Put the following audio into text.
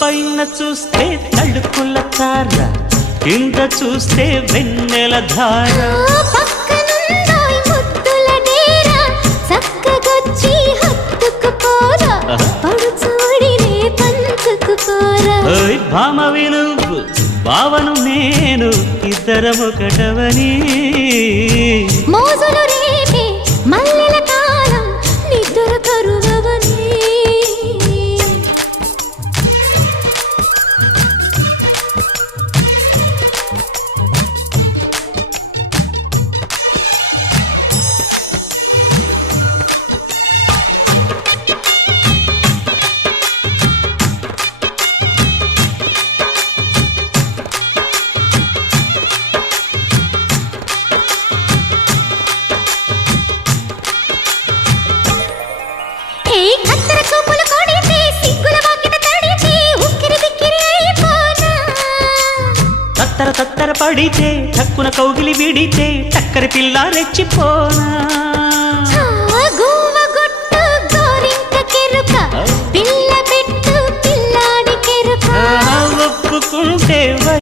పైన చూస్తే తడుకుల తార, కింద చూస్తే వెన్నెల ధార. పక్కనుందోయ్ ముద్దుల డేరా, చక్కగొచ్చి హత్తుకుపోరా, పడుచూడినే పంచుకుపోరా. ఓయ్ భామ విలువు భావను నేను, ఇద్దరమొకటవని. మోజులు రేపే మల్లెల కాలం, నిద్ర కరువవని. తత్తర తత్తర పడితే, తక్కున కౌగిలి విడితే, చక్కరి పిల్ల రెచ్చిపోనా.